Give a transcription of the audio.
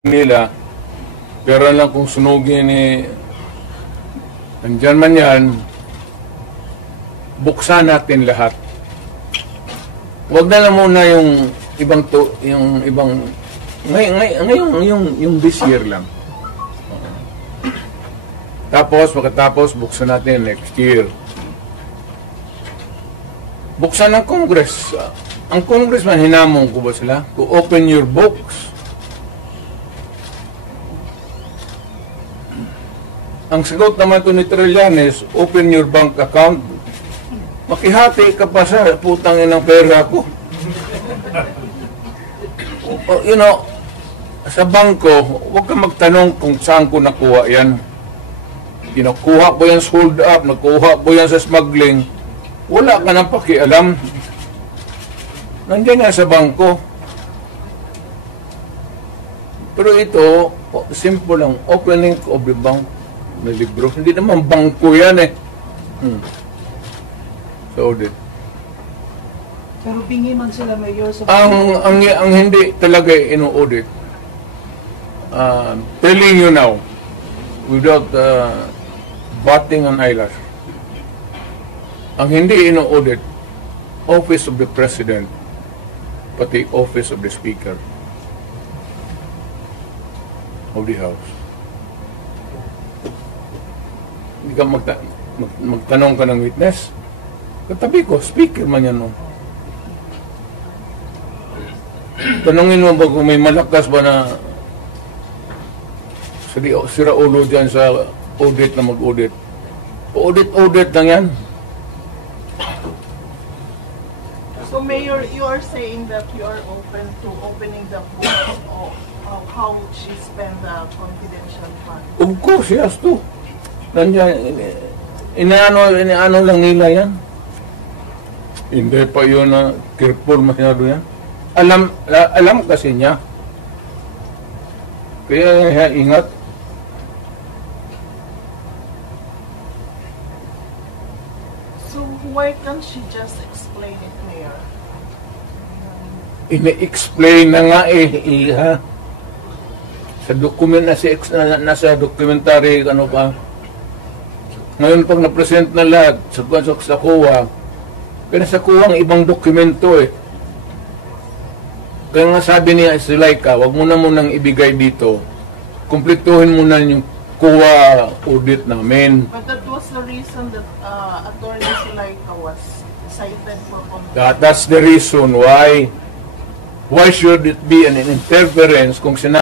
nila, pero lang kung sunugin ni nandyan man yan, buksan natin lahat. Huwag na lang muna yung ibang ngayon yung this year lang. Tapos pagkatapos buksan natin next year. Buksan ng Congress. Ang Congressman, hinamon ko ba sila? To open your books. Ang sagot naman ito ni Trillanes, open your bank account. Makihati ka pa sa putang inang pera ko. You know, sa bangko, huwag ka magtanong kung saan ko nakuha yan. Kinukuha ko yan sa hold up, nakuha ko yan sa smuggling. Wala ka nang pakialam. Nandiyan yan sa bangko. Pero ito, simple lang, opening of the bank. May libro. Hindi naman bangko yan eh. So, audit. Pero bingi man sila mayor sa... Ang hindi talaga ino-audit, telling you now, without batting an eyelash, ang hindi ino-audit, Office of the President, pati Office of the Speaker of the House. Hindi ka magtanong ka ng witness. Katabi ko, speaker man yan. No? Tanongin mo ba kung may malakas ba na sira ulo dyan sa audit na mag-audit. Audit lang yan. So Mayor, you are saying that you are open to opening the book of how she spent the confidential fund? Of course, yes to. Nandiyan, inaano lang nila yan. Hindi pa yun na careful masyado yan. Alam kasi niya. Kaya ingat. So why can't she just explain it, Mayor? Ine-explain na nga ha? Sa document nasa documentary ano pa. Ngayon pag na-present na lahat sa COA, kaya sa COA ang ibang dokumento eh. Kaya nga sabi niya si Laika, wag mo na munang ibigay dito. Kumpletuhin mo na yung COA audit namin. But that was the reason that Attorney Laika was cited for contempt. That's the reason why should it be an interference kung sinabi